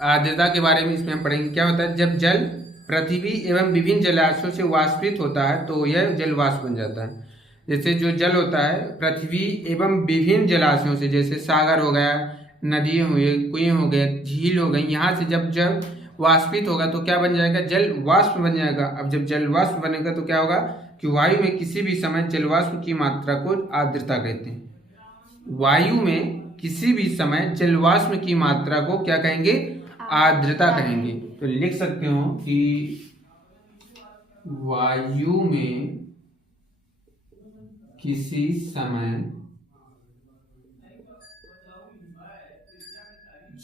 आर्द्रता के बारे में इसमें हम पढ़ेंगे। क्या होता है, जब जल पृथ्वी एवं विभिन्न जलाशयों से वाष्पित होता है तो यह जल वाष्प बन जाता है। जैसे जो जल होता है पृथ्वी एवं विभिन्न जलाशयों से, जैसे सागर हो गया, नदी हुई, कुएं हो गए, झील हो गई, यहाँ से जब जल वाष्पित होगा तो क्या बन जाएगा, जल वाष्प बन जाएगा। अब जब जल वाष्प बनेगा तो क्या होगा कि वायु में किसी भी समय जल वाष्प की मात्रा को आर्द्रता कहते हैं। वायु में किसी भी समय जल वाष्प की मात्रा को क्या कहेंगे, आर्द्रता कहेंगे। तो लिख सकते हो कि वायु में किसी समय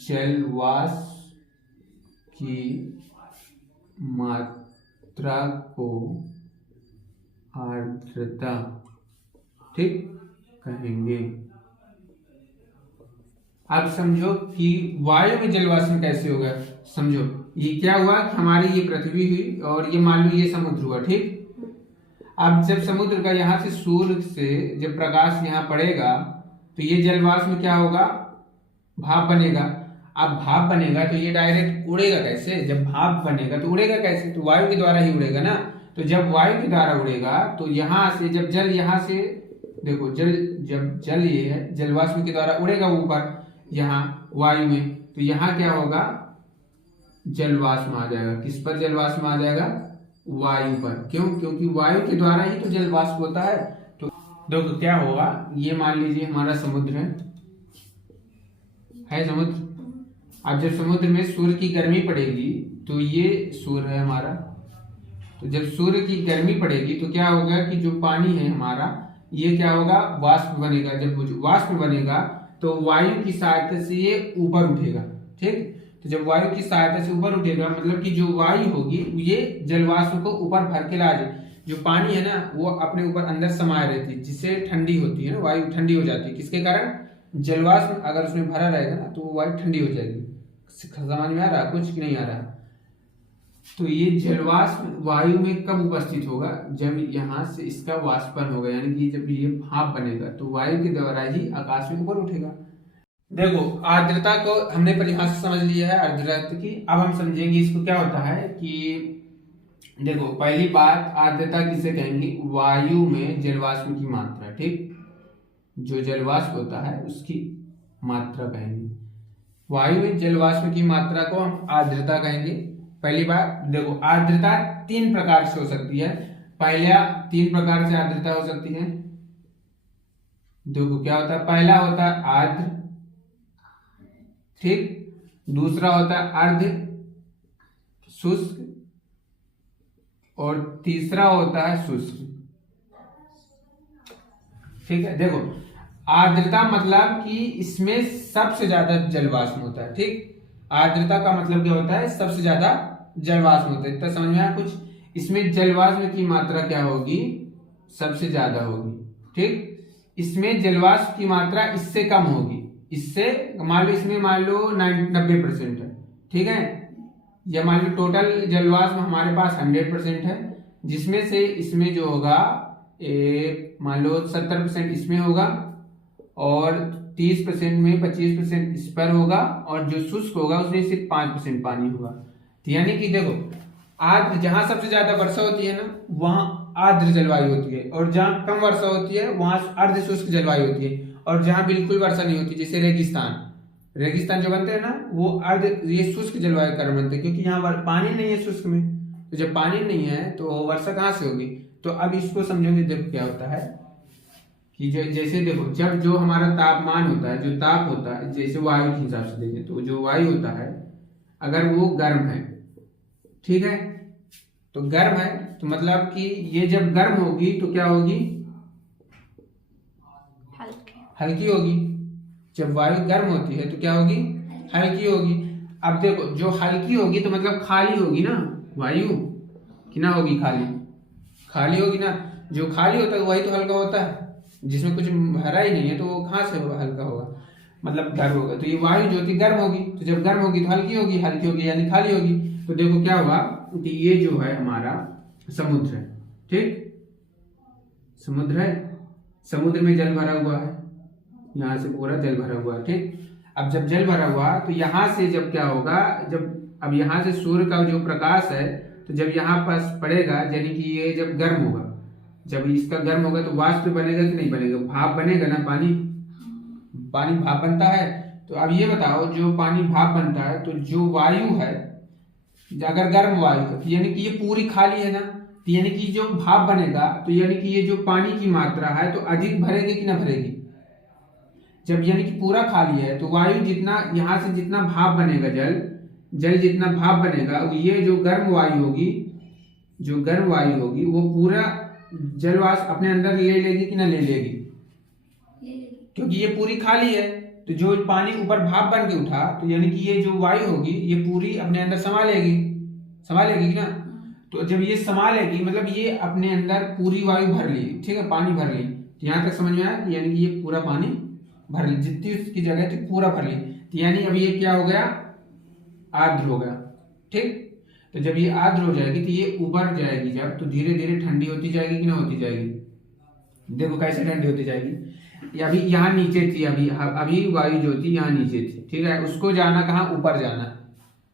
जल वाष्प की मात्रा को आर्द्रता ठीक कहेंगे। अब समझो कि वायु में जल वाष्प कैसे होगा। समझो ये क्या हुआ कि हमारी ये पृथ्वी हुई और ये मान लो ये समुद्र हुआ, ठीक। अब जब समुद्र का यहाँ से सूर्य से जब प्रकाश यहाँ पड़ेगा तो ये जल वाष्प में क्या होगा, भाप बनेगा। अब भाप बनेगा तो ये डायरेक्ट उड़ेगा कैसे, जब भाप बनेगा तो उड़ेगा कैसे, तो वायु के द्वारा ही उड़ेगा ना। तो जब वायु के द्वारा उड़ेगा तो यहाँ से जब जल यहाँ से देखो जल, जब जल ये है जल वाष्प के द्वारा उड़ेगा ऊपर यहाँ वायु में, तो यहाँ क्या होगा, जल वाष्प आ जाएगा। किस पर जल वाष्प आ जाएगा, वायु पर। क्यों, क्योंकि वायु के द्वारा ही तो जल वाष्प होता है। तो देखो क्या होगा, ये मान लीजिए हमारा समुद्र है समुद्र। अब जब समुद्र में सूर्य की गर्मी पड़ेगी तो ये सूर्य है हमारा, तो जब सूर्य की गर्मी पड़ेगी तो क्या होगा कि जो पानी है हमारा ये क्या होगा, वाष्प बनेगा। जब वाष्प बनेगा तो वायु की सहायता से ये ऊपर उठेगा, ठीक। तो जब वायु की सहायता से ऊपर उठेगा मतलब कि जो वायु होगी ये जलवाष्प को ऊपर भर के ला जाए। जो पानी है ना वो अपने ऊपर अंदर समाये रहती है, जिससे ठंडी होती है ना, वायु ठंडी हो जाती है। किसके कारण, जलवाष्प अगर उसमें भरा रहेगा ना तो वो वायु ठंडी हो जाएगी। समझ में आ रहा कुछ कि नहीं आ रहा। तो ये जलवाष्प वायु में कब उपस्थित होगा, जब यहाँ से इसका वाष्पन होगा, यानी कि जब ये भाप बनेगा तो वायु के द्वारा ही आकाश में ऊपर उठेगा। देखो आर्द्रता को हमने परिभाषा समझ लिया है आर्द्रता की। अब हम समझेंगे इसको क्या होता है कि देखो पहली बात, आर्द्रता किसे कहेंगे, वायु में जलवाष्प की मात्रा, ठीक। जो जलवाष्प होता है उसकी मात्रा कहेंगे। वायु में जलवाष्प की मात्रा को हम आर्द्रता कहेंगे। पहली बात देखो, आर्द्रता 3 प्रकार से हो सकती है। पहला 3 प्रकार से आर्द्रता हो सकती है। देखो क्या होता है, पहला होता है आर्द्र, ठीक। दूसरा होता है अर्ध शुष्क और तीसरा होता है शुष्क, ठीक है। देखो आर्द्रता मतलब कि इसमें सबसे ज्यादा जलवाष्प होता है, ठीक। आर्द्रता का मतलब क्या होता है, सबसे ज्यादा जलवाष्प होता है। तो समझ में आया कुछ। इसमें जलवाष्प की मात्रा क्या होगी, सबसे ज्यादा होगी, ठीक। इसमें जलवाष्प की मात्रा इससे कम होगी, इससे मान लो इसमें मान लो 90% है, ठीक है। या मान लो टोटल जलवाष्प हमारे पास 100% है, जिसमें से इसमें जो होगा मान लो 70% इसमें होगा और 30% में 25% इस पर होगा और जो शुष्क होगा उसमें सिर्फ 5% पानी होगा। तो यानी कि देखो आर्द्र जहां सबसे ज्यादा वर्षा होती है ना वहां आर्द्र जलवायु होती है, और जहां कम वर्षा होती है वहां अर्ध शुष्क जलवायु होती है। और जहां बिल्कुल वर्षा नहीं होती जैसे रेगिस्तान जो बनते हैं ना वो अर्ध ये शुष्क जलवायु के कारण बनते हैं, क्योंकि यहाँ पानी नहीं है शुष्क में। तो जब पानी नहीं है तो वर्षा कहाँ से होगी। तो अब इसको समझोगे, देखो क्या होता है कि जैसे देखो जब जो हमारा तापमान होता है, जो ताप होता है, जैसे वायु के हिसाब से देखें तो जो वायु होता है अगर वो गर्म है, ठीक है, तो गर्म है तो मतलब कि ये जब गर्म होगी तो क्या होगी, हल्की होगी। जब वायु गर्म होती है तो क्या होगी, हल्की होगी। अब देखो जो हल्की होगी तो मतलब खाली होगी ना वायु, कि ना होगी, खाली होगी ना। जो खाली होता है वही तो हल्का होता है, जिसमें कुछ भरा ही नहीं है तो वो कहाँ से हल्का होगा, मतलब गर्म होगा। तो ये वायु जो होती गर्म होगी, तो जब गर्म होगी तो हल्की होगी यानी खाली होगी। तो देखो क्या हुआ कि ये जो है हमारा समुद्र है, ठीक, समुद्र है, समुद्र में जल भरा हुआ है, यहाँ से पूरा जल भरा हुआ है, ठीक। अब जब जल भरा हुआ तो यहाँ से जब क्या होगा, जब अब यहाँ से सूर्य का जो प्रकाश है तो जब यहाँ पास पड़ेगा, यानी कि ये जब गर्म होगा, जब इसका गर्म होगा तो वाष्प बनेगा कि नहीं बनेगा, भाप बनेगा ना, पानी भाप बनता है। तो अब ये बताओ, जो पानी भाप बनता है तो जो वायु है, अगर गर्म वायु है तो यानी कि ये पूरी खाली है ना, तो यानी कि जो भाप बनेगा तो यानी कि ये जो पानी की मात्रा है तो अधिक भरेगी कि ना भरेगी। जब यानी कि पूरा खाली है तो वायु जितना, यहाँ से जितना भाप बनेगा, जल जितना भाप बनेगा, ये जो गर्म वायु होगी वो पूरा जलवाष्प अपने अंदर ले लेगी कि ना ले लेगी, क्योंकि ये पूरी खाली है। तो जो पानी ऊपर भाप बन के उठा तो यानी कि ये जो वायु होगी ये पूरी अपने अंदर संभालेगी ना। तो जब ये संभालेगी मतलब ये अपने अंदर पूरी वायु भर ली, ठीक है, पानी भर ली। तो यहाँ तक समझ में आया कि यानी कि ये पूरा पानी भर ली, जितनी उसकी जगह थी पूरा भर ली। तो यानी अब ये क्या हो गया, आर्द्र हो गया, ठीक। तो जब ये आर्द्र हो जाएगी तो ये ऊपर जाएगी, जब तो धीरे धीरे ठंडी होती जाएगी कि ना होती जाएगी। देखो कैसे ठंडी होती जाएगी, अभी यहाँ नीचे थी, अभी वायु जो थी यहाँ नीचे थी, ठीक है, उसको जाना कहाँ, ऊपर जाना,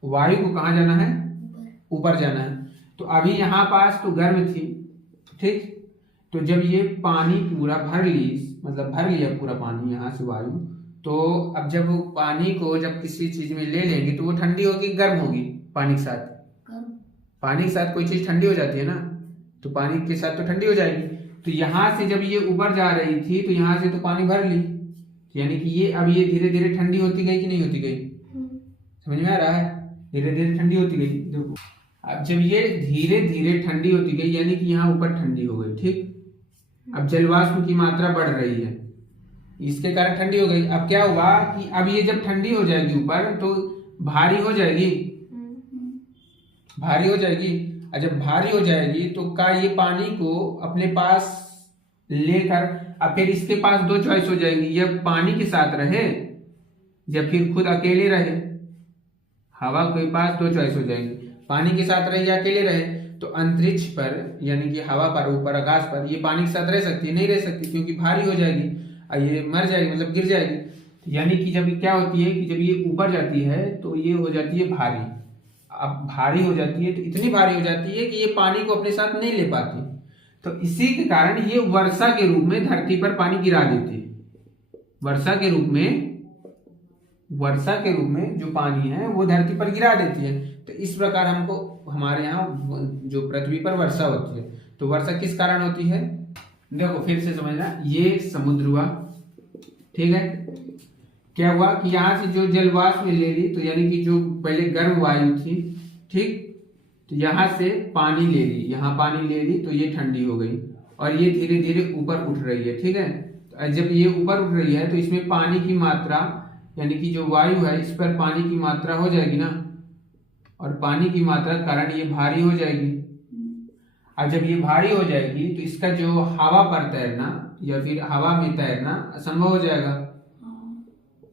वायु को कहाँ जाना है, ऊपर जाना है। तो अभी यहाँ पास तो गर्म थी, ठीक। तो जब ये पानी पूरा भर लिया पूरा पानी यहाँ से वायु, तो अब जब वो पानी को जब किसी चीज में ले लेंगे तो वो ठंडी होगी गर्म होगी, पानी के साथ कोई चीज ठंडी हो जाती है ना, तो पानी के साथ तो ठंडी हो जाएगी। तो यहाँ से जब ये ऊपर जा रही थी तो यहाँ से तो पानी भर ली, यानी कि ये अब ये धीरे धीरे ठंडी होती गई कि नहीं होती गई, समझ में आ रहा है, धीरे धीरे ठंडी होती गई। देखो अब जब ये धीरे धीरे ठंडी होती गई यानी कि यहाँ ऊपर ठंडी हो गई, ठीक। अब जलवाष्प की मात्रा बढ़ रही है, इसके कारण ठंडी हो गई। अब क्या हुआ कि अब ये जब ठंडी हो जाएगी ऊपर तो भारी हो जाएगी, और जब भारी हो जाएगी तो का ये पानी को अपने पास लेकर, अब फिर इसके पास दो चॉइस हो जाएंगी, या पानी के साथ रहे या फिर खुद अकेले रहे। हवा के पास दो चॉइस हो जाएंगी, पानी के साथ रहे या अकेले रहे। तो अंतरिक्ष पर यानी कि हवा पर, ऊपर आकाश पर ये पानी के साथ रह सकती है, नहीं रह सकती, क्योंकि भारी हो जाएगी और ये मर जाएगी, मतलब गिर जाएगी। यानी कि जब क्या होती है कि जब ये ऊपर जाती है तो ये हो जाती है भारी। अब भारी हो जाती है तो इतनी भारी हो जाती है कि ये पानी को अपने साथ नहीं ले पाती, तो इसी के कारण ये वर्षा के रूप में धरती पर पानी गिरा देती है। वर्षा के रूप में जो पानी है वो धरती पर गिरा देती है। तो इस प्रकार हमको हमारे यहाँ जो पृथ्वी पर वर्षा होती है। तो वर्षा किस कारण होती है, देखो फिर से समझना, ये समुद्र हुआ, ठीक है। क्या हुआ कि यहाँ से जो जलवाष्प ले ली, तो यानी कि जो पहले गर्म वायु थी, ठीक, तो यहाँ से पानी ले ली, यहाँ पानी ले ली तो ये ठंडी हो गई और ये धीरे धीरे ऊपर उठ रही है, ठीक है। तो जब ये ऊपर उठ रही है तो इसमें पानी की मात्रा, यानी कि जो वायु है इस पर पानी की मात्रा हो जाएगी ना, और पानी की मात्रा के कारण ये भारी हो जाएगी। और जब ये भारी हो जाएगी तो इसका जो हवा पर तैरना या फिर हवा में तैरना असंभव हो जाएगा।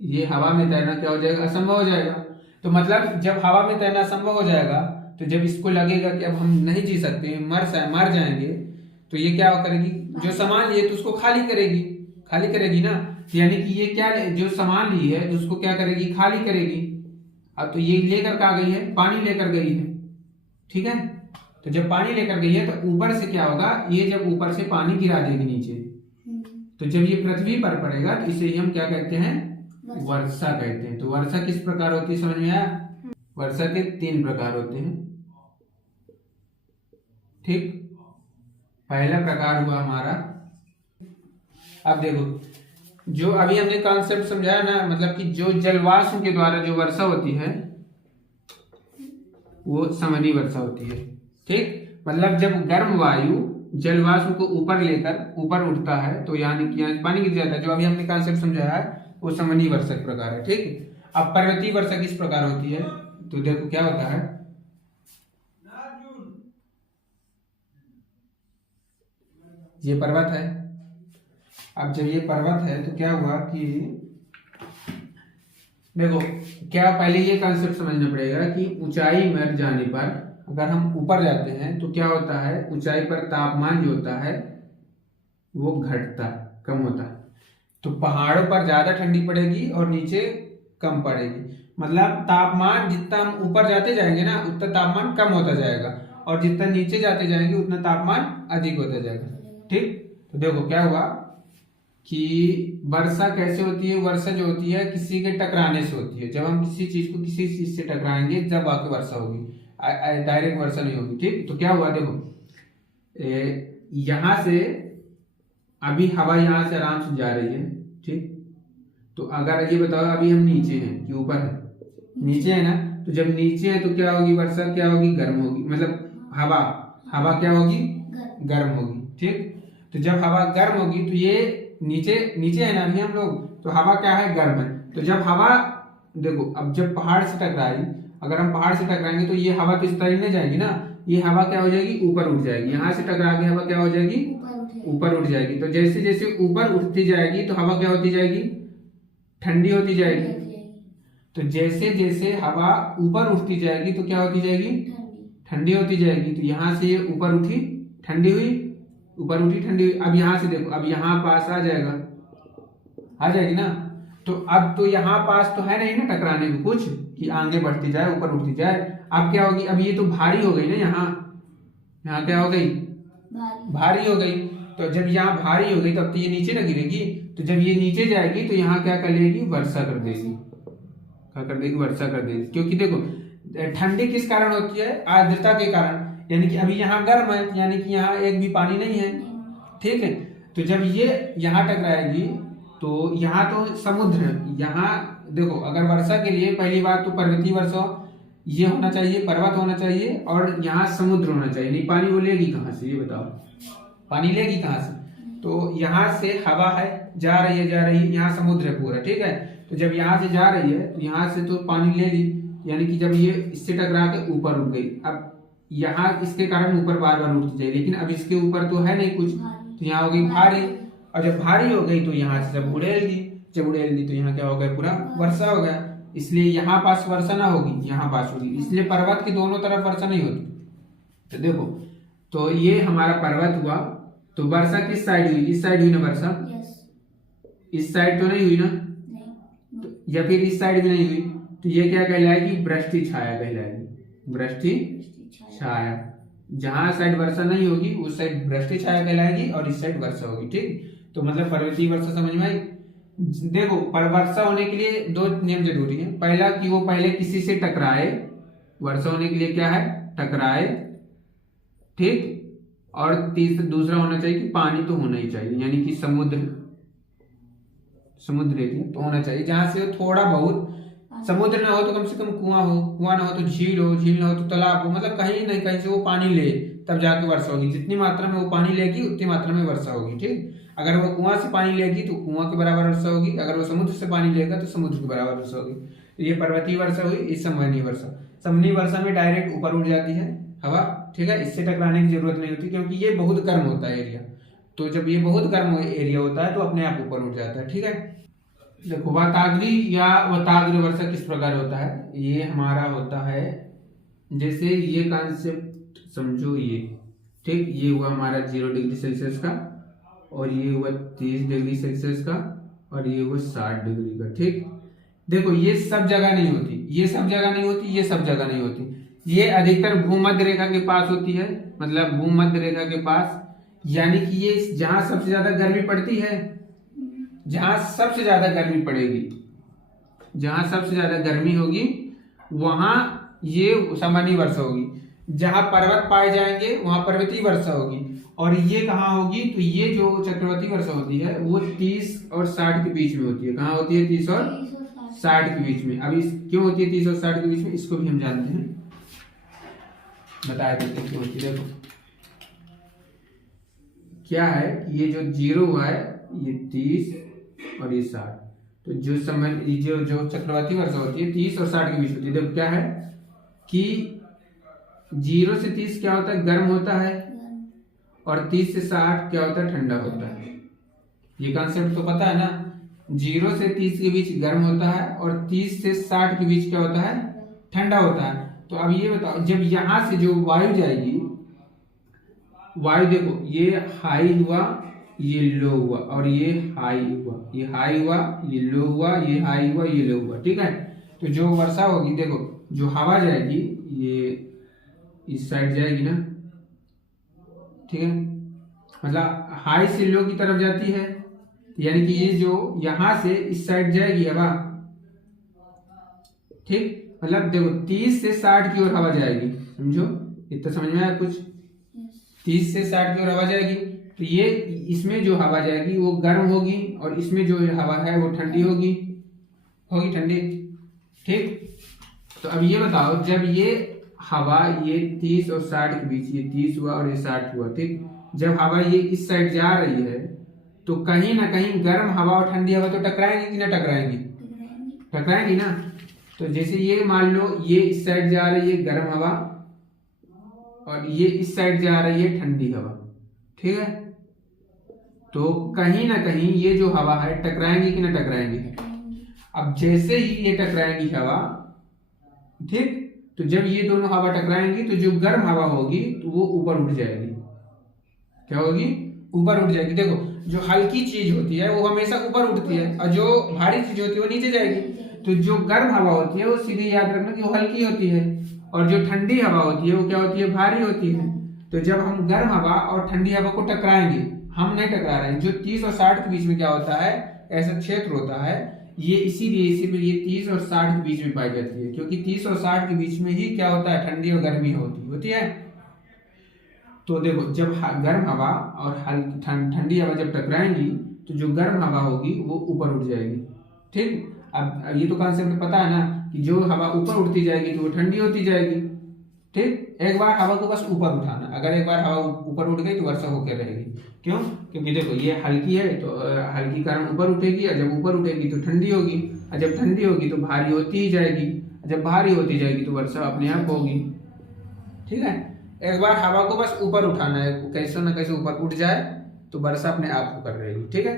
ये हवा में तैरना क्या हो जाएगा, असंभव हो जाएगा। तो मतलब जब हवा में तैरना असंभव हो जाएगा तो जब इसको लगेगा कि अब हम नहीं जी सकते, मर जाएंगे, तो ये क्या करेगी, जो सामान लिए तो उसको खाली करेगी ना। यानी कि ये क्या, जो सामान ली है उसको क्या करेगी, खाली करेगी। अब तो ये लेकर कहाँ गई है, पानी लेकर गई है, ठीक है। तो जब पानी लेकर गई है तो ऊपर से क्या होगा, ये जब ऊपर से पानी गिरा देगी नीचे, तो जब ये पृथ्वी पर पड़ेगा तो इसे हम क्या कहते हैं, वर्षा कहते हैं। तो वर्षा किस प्रकार होती है, समझ में आया। वर्षा के 3 प्रकार होते हैं, ठीक। पहला प्रकार हुआ हमारा, अब देखो जो अभी हमने कॉन्सेप्ट समझाया ना, मतलब कि जो जलवाष्प के द्वारा जो वर्षा होती है वो समनी वर्षा होती है, ठीक। मतलब जब गर्म वायु जलवाष्प को ऊपर लेकर ऊपर उठता है तो यानी कि यहाँ पानी गिर जाता है, जो अभी हमने कॉन्सेप्ट समझाया है वो समनी वर्षा प्रकार है, ठीक। अब पर्वतीय वर्षा किस प्रकार होती है, तो देखो क्या होता है, ये पर्वत है। अब जब ये पर्वत है तो क्या हुआ कि देखो क्या, पहले ये कॉन्सेप्ट समझना पड़ेगा कि ऊंचाई में जाने पर अगर हम ऊपर जाते हैं तो क्या होता है, ऊंचाई पर तापमान जो होता है वो घटता, कम होता है। तो पहाड़ों पर ज्यादा ठंडी पड़ेगी और नीचे कम पड़ेगी। मतलब तापमान जितना हम ऊपर जाते जाएंगे ना उतना तापमान कम होता जाएगा, और जितना नीचे जाते जाएंगे उतना तापमान अधिक होता जाएगा। ठीक, तो देखो क्या हुआ कि वर्षा कैसे होती है। वर्षा जो होती है किसी के टकराने से होती है। जब हम किसी चीज को किसी चीज से टकराएंगे जब आके वर्षा होगी, डायरेक्ट वर्षा नहीं होगी। ठीक, तो क्या हुआ देखो, यहां से अभी हवा यहां से आराम से जा रही है। ठीक, तो अगर ये बताओ अभी हम नीचे हैं कि ऊपर है? नीचे है ना, तो जब नीचे है तो क्या होगी, वर्षा क्या होगी, गर्म होगी। मतलब हवा क्या होगी, गर्म होगी। ठीक, तो जब हवा गर्म होगी तो ये नीचे नीचे है ना अभी हम लोग, तो हवा क्या है, गर्म है। तो जब हवा देखो, अब जब पहाड़ से टकराई, अगर हम पहाड़ से टकराएंगे तो ये हवा तो इस तरह नहीं जाएगी ना, ये हवा क्या हो जाएगी, ऊपर उठ जाएगी। यहाँ से टकरा के हवा क्या हो जाएगी, ऊपर उठ जाएगी। तो जैसे जैसे ऊपर उठती जाएगी तो हवा क्या होती जाएगी, ठंडी होती जाएगी। तो जैसे जैसे हवा ऊपर उठती जाएगी तो क्या होती जाएगी, ठंडी होती जाएगी। तो यहाँ से ऊपर उठी, ठंडी हुई, ऊपर उठी, ठंडी हुई। अब यहाँ से देखो, अब यहाँ पास आ जाएगा, आ जाएगी ना। तो अब तो यहाँ पास तो है नहीं ना टकराने को कुछ कि आगे बढ़ती जाए, ऊपर उठती जाए। अब क्या होगी, अब ये तो भारी हो गई ना, यहाँ क्या हो गई, भारी हो गई। तो जब यहाँ भारी हो गई तब तो ये नीचे ना गिरेगी। तो जब ये नीचे जाएगी तो यहाँ क्या कर लेगी, वर्षा कर देगी। क्या कर देगी, वर्षा कर देगी। क्योंकि देखो ठंडी किस कारण होती है, आर्द्रता के कारण। यानी कि अभी यहाँ गर्म है, यानी कि यहाँ एक भी पानी नहीं है। ठीक है, तो जब ये यहाँ टकराएगी तो यहाँ तो समुद्र है। यहाँ देखो, अगर वर्षा के लिए पहली बात तो पर्वतीय वर्षा ये होना चाहिए, पर्वत होना चाहिए, और यहाँ समुद्र होना चाहिए। नहीं पानी वो लेगी कहाँ से, ये बताओ, पानी लेगी कहाँ से? तो यहाँ से हवा है, जा रही है, यहाँ समुद्र है पूरा। ठीक है, तो जब यहाँ से जा रही है तो यहाँ से तो पानी ले ली, यानी कि जब ये इससे टकरा के ऊपर उठ गई। अब यहाँ इसके कारण ऊपर बार बार उठती जाए, लेकिन अब इसके ऊपर तो है नहीं कुछ, तो यहाँ हो गई भारी। और जब भारी हो गई तो यहाँ से जब उड़ेल दी, तो यहाँ क्या हो गया, पूरा वर्षा हो गया। इसलिए यहाँ पास वर्षा ना होगी, यहाँ पास होगी। इसलिए पर्वत की दोनों तरफ वर्षा नहीं होती। तो देखो, तो ये हमारा पर्वत हुआ। तो वर्षा किस साइड हुई, इस साइड हुई ना वर्षा? इस साइड तो नहीं हुई ना, तो या फिर इस साइड भी नहीं हुई। तो ये क्या कहलाएगी, वृष्टि छाया कहलाएगी। वृष्टि छाया, जहां साइड वर्षा नहीं होगी उस साइड वृष्टि छाया कहलाएगी, और इस साइड वर्षा होगी। ठीक, तो मतलब पर्वतीय वर्षा समझ में आई। देखो, वर्षा होने के लिए दो नियम जरूरी है। पहला कि वो पहले किसी से टकराए। वर्षा होने के लिए क्या है, टकराए। ठीक, और दूसरा होना चाहिए कि पानी तो होना ही चाहिए, यानी कि समुद्र एरिया तो होना चाहिए, जहां से थोड़ा बहुत, समुद्र ना हो तो कम से कम कुआं हो, कुआं ना हो तो झील हो, झील ना हो तो तालाब हो। मतलब कहीं नहीं कहीं से वो पानी ले, तब जाके वर्षा होगी। जितनी मात्रा में वो पानी लेगी उतनी मात्रा में वर्षा होगी। ठीक, अगर वो कुआं से पानी लेगी तो कुआं के बराबर वर्षा होगी, अगर वो समुद्र से पानी लेगा तो समुद्र के बराबर वर्षा होगी। तो ये पर्वतीय वर्षा हुई, इस समवनीय वर्षा। समवनीय वर्षा में डायरेक्ट ऊपर उठ जाती है हवा। ठीक है, इससे टकराने की जरूरत नहीं होती, क्योंकि ये बहुत गर्म होता है एरिया। तो जब ये बहुत गर्म एरिया होता है तो अपने आप ऊपर उठ जाता है। ठीक है, देखो वाताग्री या वताग्र वर्षा किस प्रकार होता है। ये हमारा होता है, जैसे ये कॉन्सेप्ट समझो, ये ठीक, ये हुआ हमारा 0 डिग्री सेल्सियस का, और ये हुआ 30 डिग्री सेल्सियस का, और ये हुआ 60 डिग्री का। ठीक, देखो ये सब जगह नहीं होती, ये सब जगह नहीं होती, ये सब जगह नहीं होती। ये अधिकतर भूमध्य रेखा के पास होती है। मतलब भूमध्य रेखा के पास, यानी कि ये जहां सबसे ज्यादा गर्मी पड़ती है, जहां सबसे ज्यादा गर्मी पड़ेगी, जहां सबसे ज्यादा गर्मी होगी वहां ये सामान्य वर्षा होगी। जहां पर्वत पाए जाएंगे वहां पर्वतीय वर्षा होगी। और ये कहाँ होगी, तो ये जो चक्रवाती वर्षा होती है वो 30 और 60 के बीच में होती है। कहाँ होती है, 30 और 60 के बीच में। अब क्यों होती है 30 और 60 के बीच में, इसको भी हम जानते हैं, बता देते क्यों होती है। देखो क्या है कि ये जो 0 हुआ है, ये 30 और ये 60, तो जो समय जो चक्रवाती वर्षा होती है 30 और 60 के बीच होती है। देखो क्या है कि 0 से 30 क्या होता है, गर्म होता है, और 30 से 60 क्या होता है, ठंडा होता है। ये कॉन्सेप्ट तो पता है ना, 0 से 30 के बीच गर्म होता है, और 30 से 60 के बीच क्या होता है, ठंडा होता है। तो अब ये बताओ, जब यहां से जो वायु जाएगी, वायु देखो ये हाई हुआ, ये लो हुआ और ये हाई हुआ, ये हाई हुआ, ये लो हुआ, ये हाई हुआ, ये लो हुआ। ठीक है, तो जो वर्षा होगी, देखो जो हवा जाएगी ये इस साइड जाएगी ना, ठीक है, मतलब हाई से लो की तरफ जाती है, यानी कि ये जो यहां से इस साइड जाएगी हवा, ठीक, मतलब देखो 30 से 60 की ओर हवा जाएगी, समझो इतना समझ में आया कुछ? 30 से 60 की ओर हवा जाएगी, तो ये इसमें जो हवा जाएगी वो गर्म होगी और इसमें जो हवा है वो ठंडी होगी, ठंडी। ठीक, तो अब ये बताओ, जब ये हवा ये 30 और 60 के बीच, ये 30 हुआ और ये 60 हुआ, ठीक, जब हवा ये इस साइड जा रही है तो कहीं ना कहीं गर्म हवा और ठंडी हवा तो टकराएंगी कि ना टकराएंगी? टकराएंगी ना। तो जैसे ये मान लो ये इस साइड जा रही है गर्म हवा और ये इस साइड जा रही है ठंडी हवा, ठीक है, तो कहीं ना कहीं ये जो हवा है टकराएंगी कि ना टकराएंगी? अब जैसे ही ये टकराएंगी हवा, ठीक, तो जब ये दोनों हवा टकराएंगी तो जो गर्म हवा होगी तो वो ऊपर उठ जाएगी। क्या होगी? ऊपर उठ जाएगी। देखो जो हल्की चीज होती है वो हमेशा ऊपर उठती है और जो भारी चीज होती है वो नीचे जाएगी। तो जो गर्म हवा होती है वो सीधे याद रखना कि वो हल्की होती है और जो ठंडी हवा होती है वो क्या होती है? भारी होती है। तो जब हम गर्म हवा और ठंडी हवा को टकराएंगे, हम नहीं टकरा रहे हैं, जो 30 और 60 के बीच में क्या होता है, ऐसा क्षेत्र होता है, ये इसीलिए ये 30 और 60 के बीच में पाई जाती है, क्योंकि 30 और 60 के बीच में ही क्या होता है? ठंडी और गर्मी होती है। तो देखो जब गर्म हवा और ठंडी हवा जब टकराएंगी तो जो गर्म हवा होगी वो ऊपर उठ जाएगी। ठीक, अब ये तो कॉन्सेप्ट पता है ना कि जो हवा ऊपर उठती जाएगी तो वो ठंडी होती जाएगी। ठीक, एक बार हवा को बस ऊपर उठाना, अगर एक बार हवा ऊपर उठ गई तो वर्षा होकर रहेगी। क्यों? क्योंकि देखो ये हल्की है तो हल्की कारण ऊपर उठेगी और जब ऊपर उठेगी तो ठंडी होगी और जब ठंडी होगी तो भारी होती ही जाएगी, जब भारी होती जाएगी तो वर्षा अपने आप होगी। ठीक है, एक बार हवा को बस ऊपर उठाना है, कैसे ना कैसे ऊपर उठ जाए तो वर्षा अपने आप होकर रहेगी। ठीक है।